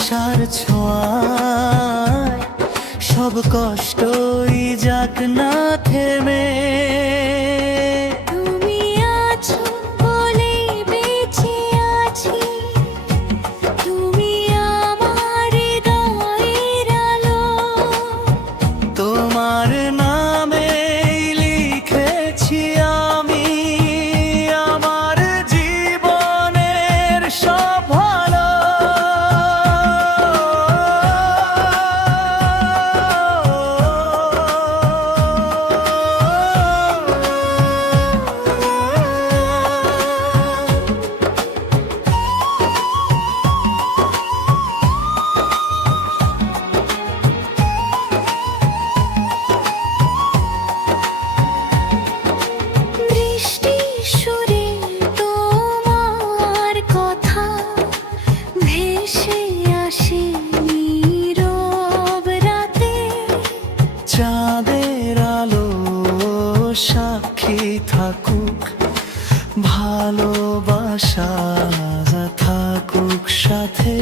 ভালোবাসার ছোঁয়ায় সব কষ্টই যাক না থেমে। তুমি আছো বলেই বেঁচে আছি, তুমি আমার হৃদয়ের আলো। তোমার নামে লিখেছি আমি আমার জীবনের সব ভালো। বৃষ্টির সুরে তোমার কথা ভেসে আসে নীরব রাতে। চাঁদের আলো সাক্ষী থাকুক, ভালোবাসা থাকুক সাথে।